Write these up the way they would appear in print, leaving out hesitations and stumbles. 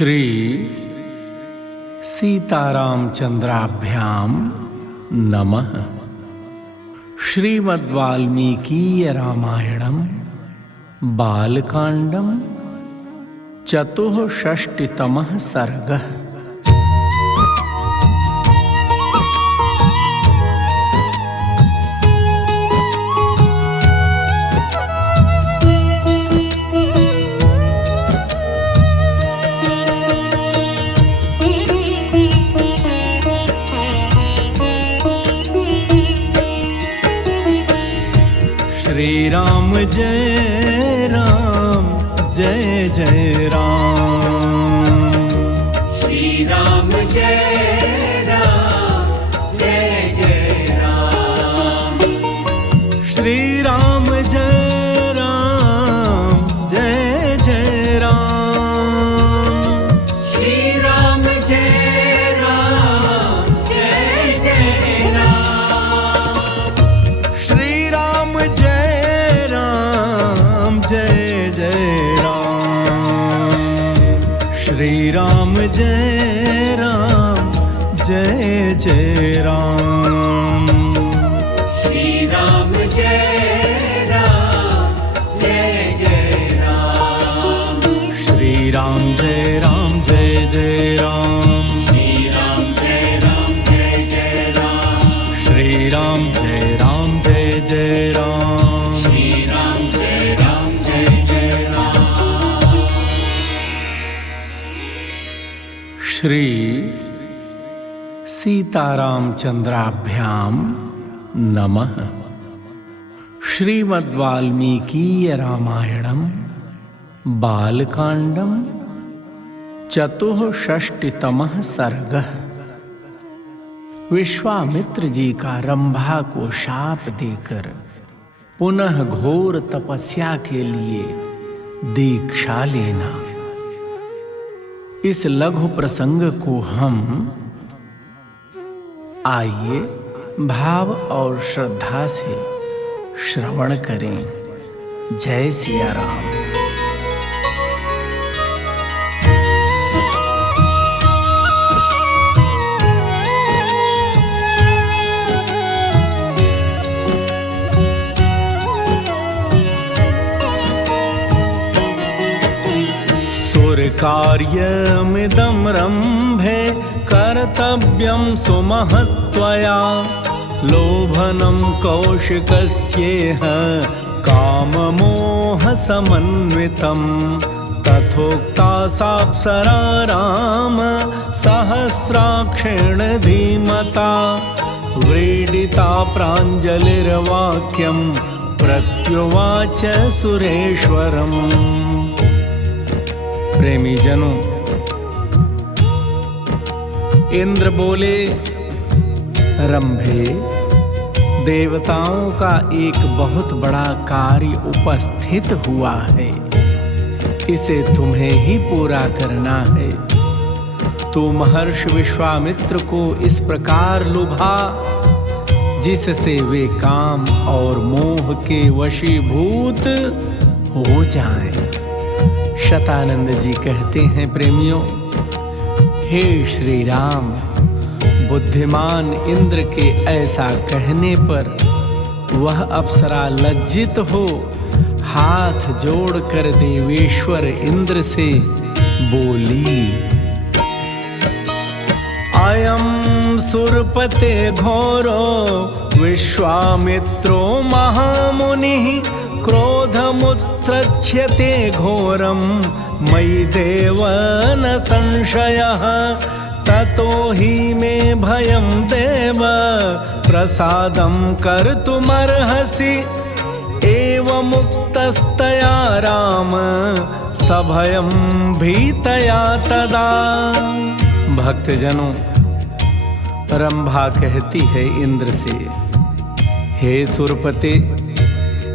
श्री सीतारामचंद्राभ्याम नमः। श्रीमद्वाल्मीकीय रामायणम बालकांडम चतुःषष्टितमः सर्गः। श्री राम जय राम जय जय राम। श्री राम जय राम जय जय राम। श्री राम जय राम जय जय राम। श्री राम जय राम जय जय राम। श्री राम जय राम जय जय राम। श्री राम जय राम जय जय राम। श्री राम जय राम जय जय राम। श्री राम जय राम जय जय राम। श्री राम जय राम जय जय राम। श्री राम जय राम जय जय राम। श्री राम जय राम जय जय राम। श्री सीतारामचंद्राभ्याम नमः। श्रीमद्वाल्मीकीय रामायणम बालकांडम चतुःषष्टितमः सर्गः। विश्वामित्र जी का रंभा को शाप देकर पुनः घोर तपस्या के लिए दीक्षा लेना। इस लघु प्रसंग को हम आइए भाव और श्रद्धा से श्रवण करें। जय सिया राम। कार्यमिदं रम्भे कर्तव्यं सुमहत्वया। लोभनं कौशिकस्येह काममोहसमन्वितं। तथोक्ता साप्सरा राम सहस्राक्षेण धीमता। व्रीडिता प्राञ्जलिर्वाक्यं प्रत्युवाच सुरेश्वरम्। प्रेमी जनों, इंद्र बोले, रंभे, देवताओं का एक बहुत बड़ा कार्य उपस्थित हुआ है, इसे तुम्हें ही पूरा करना है। तो महर्षि विश्वामित्र को इस प्रकार लुभा जिससे वे काम और मोह के वशीभूत हो जाएं। शतानंद जी कहते हैं, प्रेमियों, हे श्री राम, बुद्धिमान इंद्र के ऐसा कहने पर वह अप्सरा लज्जित हो हाथ जोड़कर देवेश्वर इंद्र से बोली, अयं सुरपते घोरो विश्वामित्रो महामुनिः। क्रोधमुत्सृज्यते घोरं मयि देव न संशयः। ततो हि मे भयं देव प्रसादं कर्तुमर्हसि। एवमुक्तस्तया राम सभयं भीतया तदा। भक्तजनों, रंभा कहती है इंद्र से, हे सुरपते,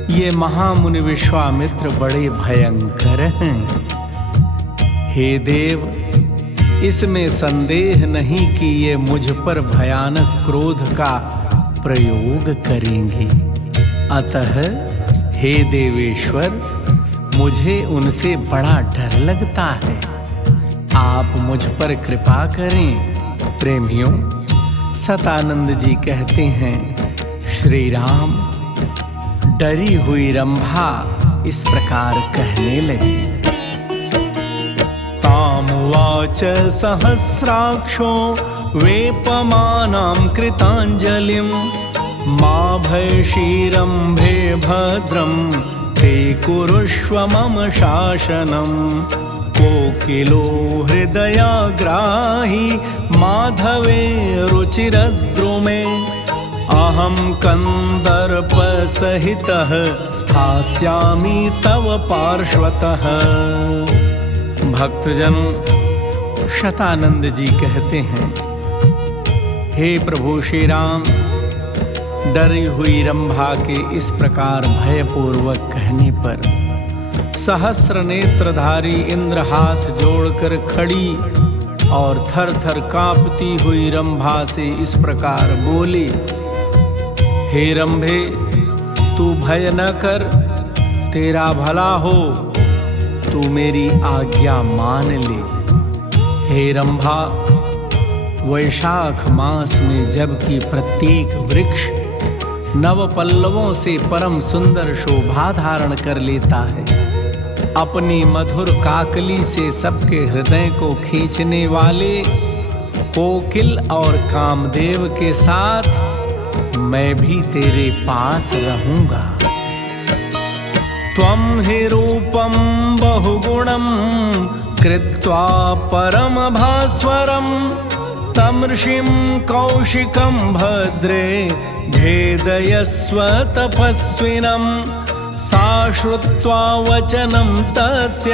ये महामुनि विश्वामित्र बड़े भयंकर हैं। हे देव, इसमें संदेह नहीं कि ये मुझ पर भयानक क्रोध का प्रयोग करेंगे। अतः हे देवेश्वर, मुझे उनसे बड़ा डर लगता है। आप मुझ पर कृपा करें। प्रेमियों, सतानंद जी कहते हैं, श्री राम डरी हुई रंभा इस प्रकार कहने लगी। तामुवाच सहस्राक्षो वेपमानां कृताञ्जलिं मा भयशीरम्भे भद्रं ते कुरुष्व मम शासनं। कोकिलो हृदयाग्राही माधवे रुचिरद्रुमे अहं कन्दर्पसहितः स्थास्यामि तव पार्श्वतः। भक्तजन शतानंद जी कहते हैं, हे प्रभु श्री राम, डरी हुई रंभा के इस प्रकार भयपूर्वक कहने पर सहस्र नेत्रधारी इंद्र हाथ जोड़कर खड़ी और थर थर कांपती हुई रंभा से इस प्रकार बोली, हे रंभे, तू भय न कर, तेरा भला हो, तू मेरी आज्ञा मान ले। हे रंभा, वैशाख मास में जबकि प्रत्येक वृक्ष नव पल्लवों से परम सुंदर शोभा धारण कर लेता है, अपनी मधुर काकली से सबके हृदय को खींचने वाले कोकिल और कामदेव के साथ मैं भी तेरे पास रहूंगा। त्वं हि रूपं बहुगुणं कृत्वा परम भास्वरं तं ऋषिं कौशिकं भद्रे भेदयस्व तपस्विनं। सा श्रुत्वा वचनं तस्य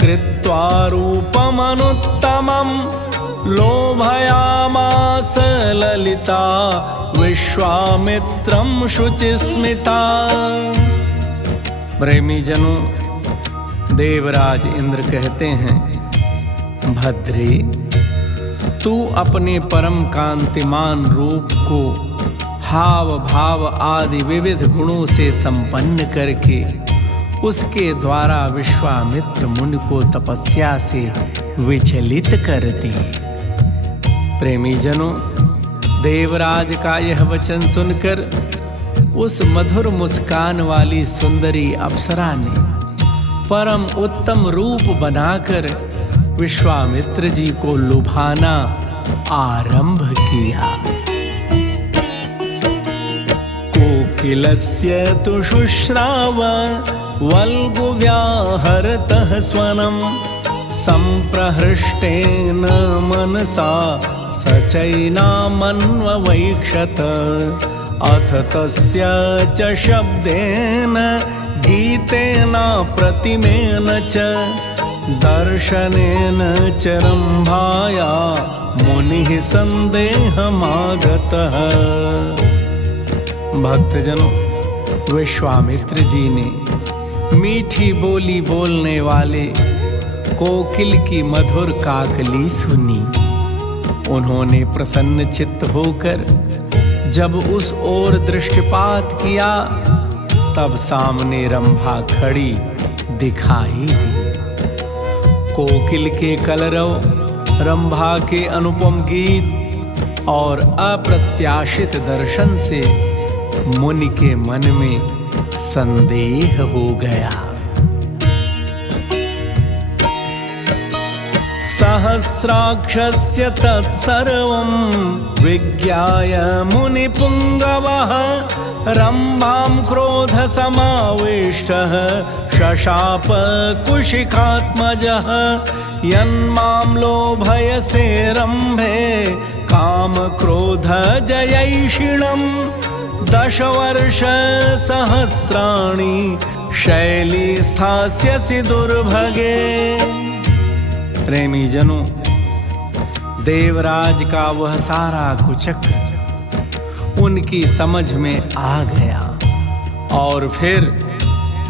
कृत्वा रूपमनुत्तमं लोभयामास ललिता विश्वामित्रं शुचिस्मिता। प्रेमी जनों, देवराज इंद्र कहते हैं, भद्रे, तू अपने परम कांतिमान रूप को हाव भाव आदि विविध गुणों से संपन्न करके उसके द्वारा विश्वामित्र मुनि को तपस्या से विचलित कर दी। प्रेमी जनों, देवराज का यह वचन सुनकर उस मधुर मुस्कान वाली सुंदरी अप्सरा ने परम उत्तम रूप बनाकर विश्वामित्र जी को लुभाना आरंभ किया। कोकिलस्य तु शुश्राव वल्गुव्याहरतः स्वनं सम्प्रहृष्टेन मनसा सचैनामन्ववैक्षत। अथ तस्य च शब्देन गीतेन प्रतिमेन च दर्शनेन च रंभाया मुनिः संदेहमागतः। भक्तजनों, विश्वामित्र जी ने मीठी बोली बोलने वाले कोकिल की मधुर काकली सुनी। उन्होंने प्रसन्न चित्त होकर जब उस ओर दृष्टिपात किया, तब सामने रंभा खड़ी दिखाई दी। कोकिल के कलरव, रंभा के अनुपम गीत और अप्रत्याशित दर्शन से मुनि के मन में संदेह हो गया। सहस्राक्षस्य तत्सर्वं विज्ञाय मुनिपुङ्गवः रम्भां क्रोधसमाविष्टः शशाप कुशिकात्मजः। यन्मां लोभयसे रम्भे कामक्रोधजयैषिणं 10 वर्षसहस्राणि शैली स्थास्यसि दुर्भगे। प्रेमी जनों, देवराज का वह सारा कुचक्र उनकी समझ में आ गया और फिर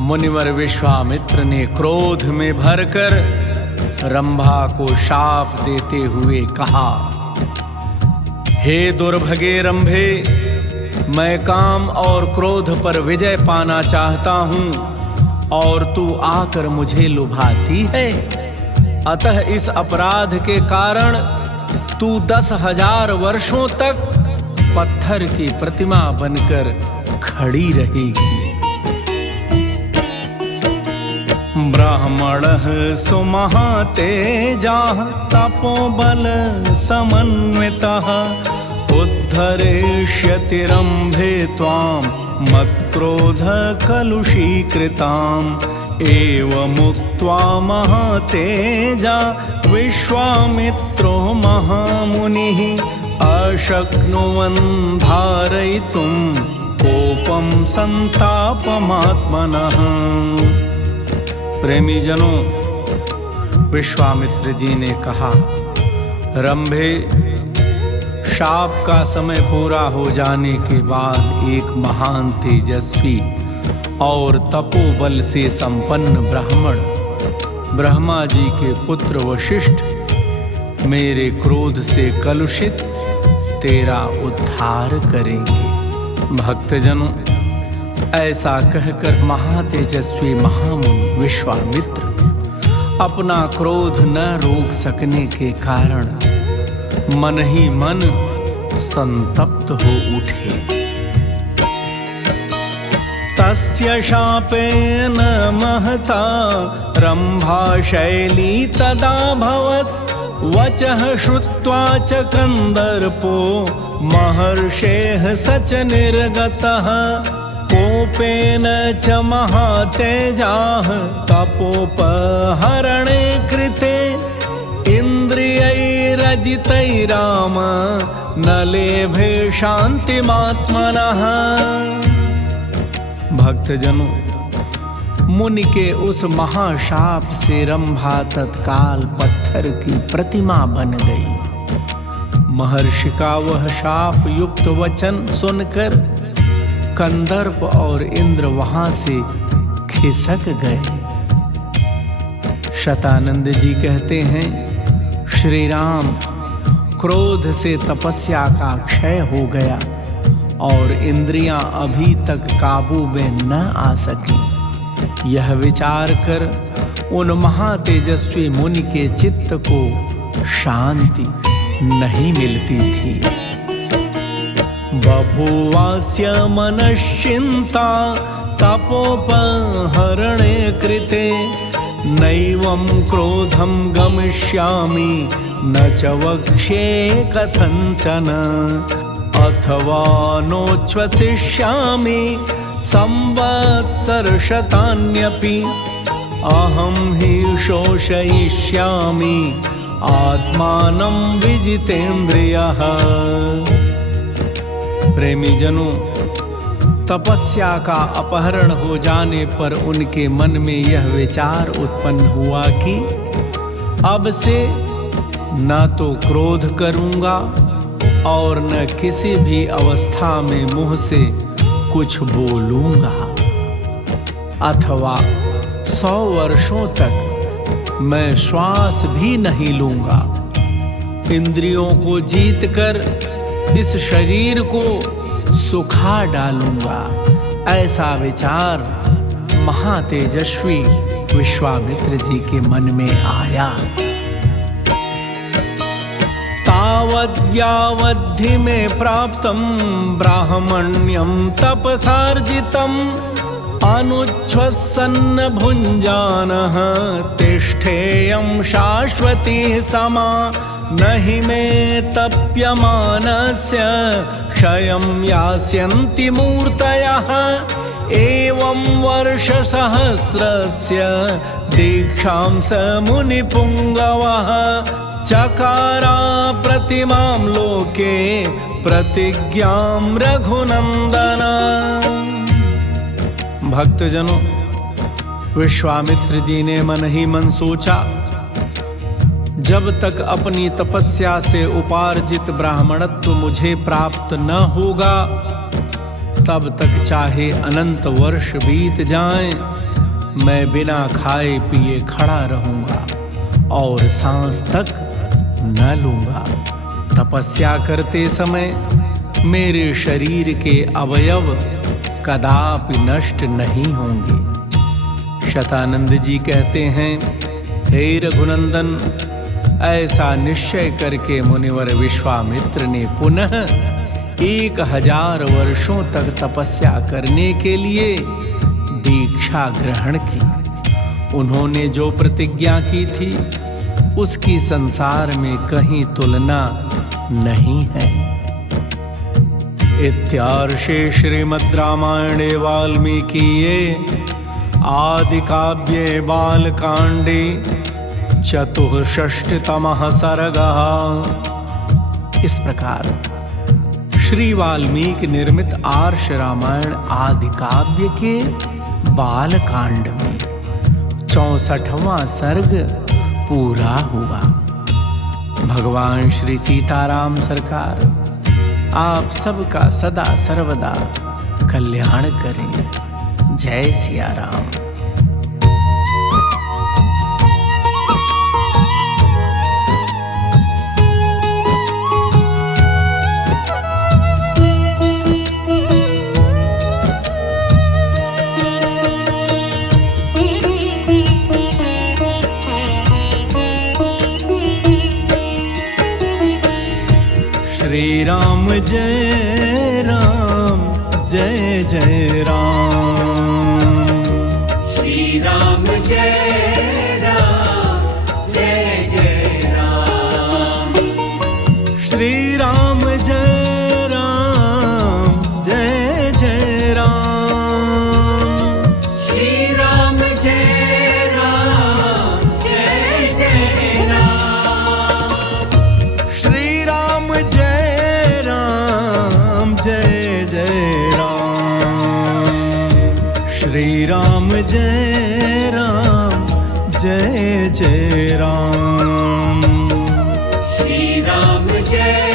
मुनिवर विश्वामित्र ने क्रोध में भरकर रंभा को शाप देते हुए कहा, हे दुर्भगे रंभे, मैं काम और क्रोध पर विजय पाना चाहता हूं और तू आकर मुझे लुभाती है। अतः इस अपराध के कारण तू 10,000 वर्षों तक पत्थर की प्रतिमा बनकर खड़ी रहेगी। ब्राह्मणः सुमहातेजाः तपोबल समन्वितः उद्धरेष्यति रम्भे त्वां मत्क्रोध कलुषीकृताम्। एवमुक्त्वा महातेजा विश्वामित्रो महामुनिः अशक्नुवन् धारयितुं कोपं संतापमात्मनः। प्रेमी जनों, विश्वामित्र जी ने कहा, रंभे, शाप का समय पूरा हो जाने के बाद एक महान तेजस्वी और तपोबल से संपन्न ब्राह्मण ब्रह्मा जी के पुत्र वशिष्ठ मेरे क्रोध से कलुषित तेरा उद्धार करेंगे। भक्तजनों, ऐसा कहकर महातेजस्वी महामुनि विश्वामित्र अपना क्रोध न रोक सकने के कारण मन ही मन संतप्त हो उठे। तस्य शापेन महता रंभा शैली तदाभवत् वचः श्रुत्वा च कंदर्पो महर्षेः स च निर्गतः। कोपेन च महातेजाः तपोपहरणे कृते इंद्रियैरजितैराम न लेभे शांतिमात्मनः। भक्तजनों, मुनि के उस महाशाप से रंभा तत्काल पत्थर की प्रतिमा बन गई। महर्षि का वह शाप युक्त वचन सुनकर कंदर्प और इंद्र वहां से खिसक गए। शतानंद जी कहते हैं, श्री राम क्रोध से तपस्या का क्षय हो गया और इंद्रियां अभी तक काबू में न आ सकी। यह विचार कर उन महातेजस्वी मुनि के चित्त को शांति नहीं मिलती थी। बभूवास्य मनश्चिंता तपोपहरणे कृते नैवं क्रोधं गमिष्यामि न च वक्ष्ये कथंचन। अथवा नोच्छ्वसिष्यामि संवत्सरशतान्यपि अहं हि शोषयिष्यामि आत्मानं विजितेन्द्रियः। प्रेमी जनों, तपस्या का अपहरण हो जाने पर उनके मन में यह विचार उत्पन्न हुआ कि अब से न तो क्रोध करूंगा और न किसी भी अवस्था में मुंह से कुछ बोलूंगा, अथवा 100 वर्षों तक मैं श्वास भी नहीं लूंगा। इंद्रियों को जीतकर इस शरीर को सुखा डालूंगा। ऐसा विचार महातेजस्वी विश्वामित्र जी के मन में आया। तावद्यावद्धि में प्राप्तं ब्राह्मण्यं तपसार्जितम् अनुच्छ्वसन्न भुञ्जानः तिष्ठेयं शाश्वती समा। नहि मे तप्यमानस्य क्षयं यास्यन्ति मूर्तयः। एवं वर्षसहस्रस्य दीक्षां स मुनिपुङ्गवः चकारा प्रतिमां लोके प्रतिज्ञां रघुनंदन। भक्तजनों, विश्वामित्र जी ने मन ही मन सोचा, जब तक अपनी तपस्या से उपार्जित ब्राह्मणत्व मुझे प्राप्त न होगा, तब तक चाहे अनंत वर्ष बीत जाएं, मैं बिना खाए पिए खड़ा रहूंगा और सांस तक न लूंगा। तपस्या करते समय मेरे शरीर के अवयव कदापि नष्ट नहीं होंगे। शतानंद जी कहते हैं, हे रघुनंदन, ऐसा निश्चय करके मुनिवर विश्वामित्र ने पुनः 1000 वर्षों तक तपस्या करने के लिए दीक्षा ग्रहण की। उन्होंने जो प्रतिज्ञा की थी उसकी संसार में कहीं तुलना नहीं है। इत्यार्षे श्रीमद् रामायणे वाल्मीकिये आदि काव्ये बालकांडे चतुष्षष्टितमः सर्गः। इस प्रकार श्री वाल्मीकि निर्मित आर्ष रामायण आदि काव्य के बालकांड में 64वां सर्ग पूरा हुआ। भगवान श्री सीताराम सरकार आप सबका सदा सर्वदा कल्याण करें। जय सिया राम। श्री राम जय राम, जय जय राम। श्री राम जय राम, जय जय राम। श्री राम जय राम, जय जय राम। श्री राम जय राम, जय जय राम। श्री राम जय राम, जय जय राम। श्री राम जय राम, जय जय राम। श्री राम जय